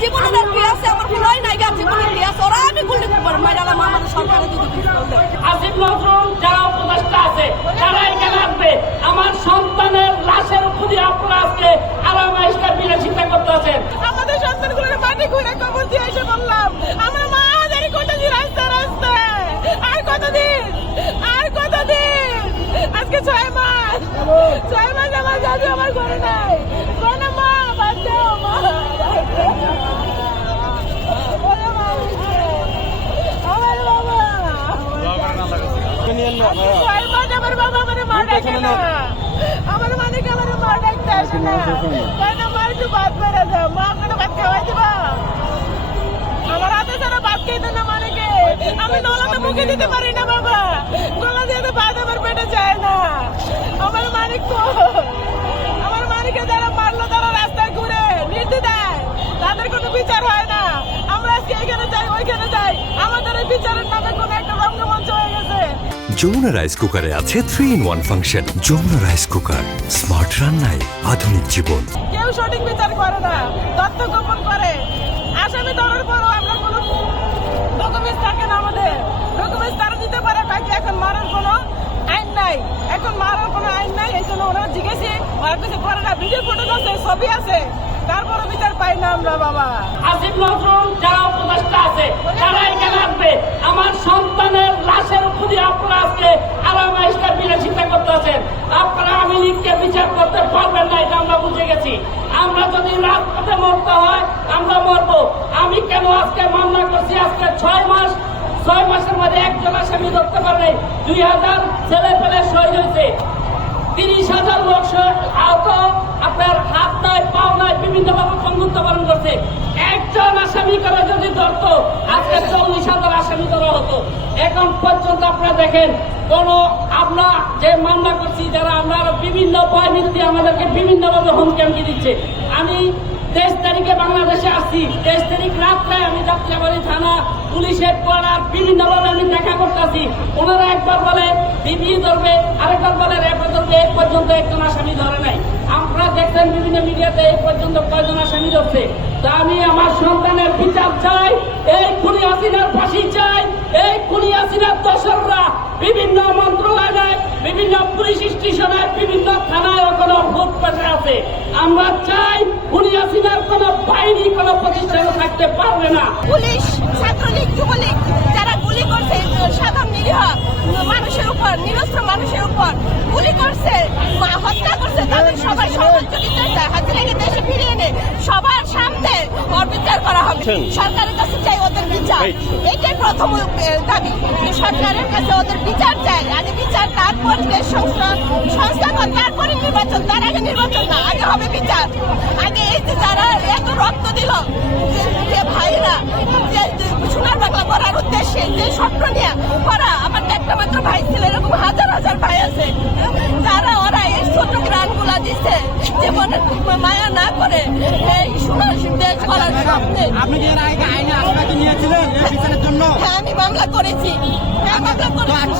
জীবনের আর কি আছে, আমার কোনোই নাই আর জীবনের কি আছে, ওরা আমি গুলি মাইরালাম আমাদের সরকারের যদি আসিফ নজরুল যারা উপদেষ্টা আছে তারা এখানে আসবে। আমার সন্তানের লাশের খুদি আপনারা আজকে আরামাইশটা বিলাসিতা করতেছেন। আমাদের সন্তানগুলোর মাটি ঘুরে কবর দিয়ে এসে বললাম আমার মা আমাদেরই কতদিন রাস্তায় রাস্তায়, আর কতদিন আজকে 6 মাস আমার দাদু আমার ঘরে নাই, কোনো মা বাদ দাও মা, আমার বাবা আমার মা ডাকে না, আমার মানিকে আমার মা ডাকতে আসে না, কেন মা একটু ভাত বেড়ে দাও, মা কোনো ভাত খাওয়াই দিবা, আমার হাতে ছাড়া ভাত খেতে না মানিকে, আমি নলাতে মুখে দিতে পারি না বাবা, গলা দিয়ে তো ভাত আমার পেটে যায় না, আমার মানিক তো আমার মানিকে যারা মারলো তারা রাস্তায় ঘুরে নির্দি দেয়, তাদের কোনো বিচার হয় না, আমরা আজকে এখানে যাই ওইখানে যাই, আমাদের এই বিচারের নামে কোনো একটা রঙ্গমঞ্চ হয়ে গেছে। যমুনা রাইস কুকারে আছে 3-in-1 ফাংশন। যমুনা রাইস কুকার, স্মার্ট রান্নায় আধুনিক জীবন। কেউ সঠিক বিচার করে না, তথ্য গোপন করে, আসামি ধরার পরও আমরা কোনো ডকুমেন্টস থাকে না, আমাদের ডকুমেন্টস তারা দিতে পারে বাকি এখন মারার কোনো আইন নাই, এই জন্য ওনারা জিজ্ঞেসে ওরা কিছু করে না, ভিডিও ফুটেজ আছে, ছবি আছে, তারপরও বিচার পাই না আমরা বাবা। আসিফ নজরুল যারা উপদেষ্টা আছে তারা এখানে আসবে। আমার সন্তানের লাশের খুদি আপনারা আজকে আরামাইশটা বিলাসিতা করতেছেন। আপনারা আওয়ামী লীগকে বিচার করতে পারবেন না, এটা আমরা বুঝে গেছি। আমরা যদি রাজপথে মরতে হয় আমরা মরবো। আমি কেন আজকে মামলা করছি, আজকে 6 মাসের মধ্যে একজন আসামি ধরতে পারবে, 2000 ছেলে পেলে শহীদ হয়েছে, 30,000 লোক আহত, আপনার হাত নাই পাও নাই বিভিন্নভাবে বন্ধুত্ব পালন করছে। একজন আসামি করে যদি ধরত আজকে 40,000 আসামি ধরা হতো। এখন পর্যন্ত আপনারা দেখেন কোন আমরা যে মামলা করছি যারা আমরা বিভিন্ন ভয় ভিত্তি আমাদেরকে বিভিন্নভাবে হুমকি দিচ্ছে। আমি 23 তারিখে বাংলাদেশে আসছি, 23 তারিখ রাত্রে আমি যাত্রাবাড়ি থানা পুলিশের পাড়ার বিভিন্নভাবে আমি দেখা করতেছি। ওনারা একবার বলে বিবি ধরবে, আরেকবার বলে র্যাবে ধরবে, এই পর্যন্ত একজন আসামি ধরে নাই। আপনারা দেখছেন বিভিন্ন মিডিয়াতে এই পর্যন্ত কয়জন আসামি ধরছে। তা আমি আমার সন্তানের বিচার চাই, এই খুনি হাসিনার ফাঁসি চাই, এই খুনি হাসিনার দোসররা বিভিন্ন মন্ত্রণালয়, বিভিন্ন পুলিশ স্টেশনে, বিভিন্ন থানায় কোনো ভোট পেশে আছে। আমরা চাই খুনি হাসিনার কোন বাহিনী কোন প্রতিষ্ঠানে থাকতে পারবে না। পুলিশ, ছাত্রলীগ, যুবলীগ যারা গুলি করছে সাধারণ নিরীহ মানুষের উপর, নিরস্ত্র মানুষের উপর গুলি করছে, হত্যা করছে, তাদের সবাই সহযোগিতা হাতে লেগে দেশে ফিরিয়ে এনে সবার সামনে বিচার করা হবে। সরকারের কাছে চাই ওদের বিচার, এইটাই প্রথম দাবি। সরকারের কাছে ওদের বিচার চাই, আগে বিচার, তারপর দেশ সংস্থাপন, তারপরে নির্বাচন। তার আগে নির্বাচন না, আগে হবে বিচার। আগে এই যে যারা এত রক্ত দিল, যে ভাইরা যে সোনার বাংলা করার উদ্দেশ্যে যে স্বপ্ন নিয়ে করা, আমার একটা মাত্র ভাই ছিল, এরকম হাজার হাজার ভাই আছে যারা ওরা এই ছোট গ্রান্টগুলা দিচ্ছে জীবনের মায়া না করে এই সোনার দেশ করার স্বপ্নে। আপনি যে আইনে আশ্রয় নিয়েছিলেন এই বিচারের জন্য? হ্যাঁ, আমি মামলা করেছি।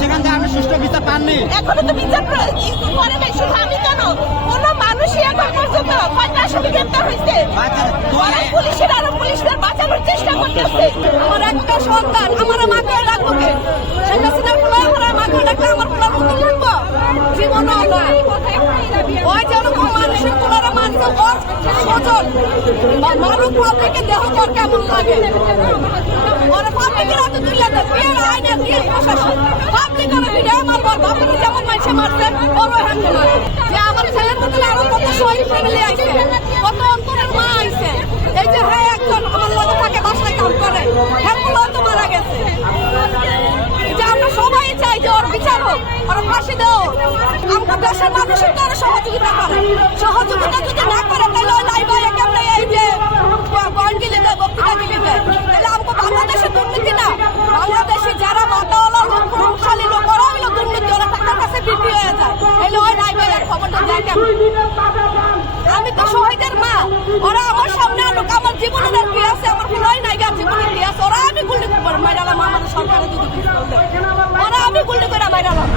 সেখান থেকে আপনি সুষ্ঠু বিচার পাননি? এখনো তো বিচার করে নাই। শুধু আমি কেন, কোন মানুষই এখন পর্যন্ত কয়টা আসামি গ্রেপ্তার হয়েছে? পুলিশের আরো পুলিশদের বাঁচানোর চেষ্টা করতেছে। আমার একটা সন্তান, আমার মাকে রাখবো কে? আমার মাকে রাখলে আমার পোলার মতো লাগবো? জীবনও না। ওই যেন মানুষের পোলারা মানবে ওর সজল মানুষ পাবলিকের দেহ তোর কেমন লাগে? ওরা পাবলিকের হাতে তুলে দেয়, আইনে দিয়ে প্রশাসন পাবলিক করে ভিডিও আমার বাপরে যেমন মানুষে মারছে ওর হ্যান্ড মারে। যে আমার ছেলের মতন আরো কত শহীদ ফ্যামিলি আছে, কত অন্তরের মা আছে। এই যে হ্যাঁ একজন আমার লোক থাকে বাসায় কাম করে, হ্যাঁ তো মারা গেছে। যে আমরা সবাই চাই যে ওর বিচার হোক, ওর ফাঁসি দেও। আমরা দেশের মানুষের তো সহযোগিতা করে, সহযোগিতা যদি না করে তাহলে ওই লাইব্রেরি কেমন এই যে পয়েন্ট গিলে দেয়, বক্তৃতা গিলে দেয়, তাহলে আমাকে বাংলাদেশে দুর্নীতি না। বাংলাদেশে যারা মাতাওয়ালা লোক, প্রভাবশালী লোক, ওরা হইলো দুর্নীতি, ওরা তাদের কাছে বিক্রি হয়ে যায়। তাহলে ওই লাইব্রেরির খবরটা যায় কেমন? আমি তো শহীদের মা, ওরা আমার সামনে আনুক, আমার জীবনের আর কি আছে, আমার কোনোই নাই আর জীবনের কি আছে, ওরা আমি গুলি মাইরালাম আমাদের সরকারের যদি ওরা আমি গুলি করে মাইরালাম।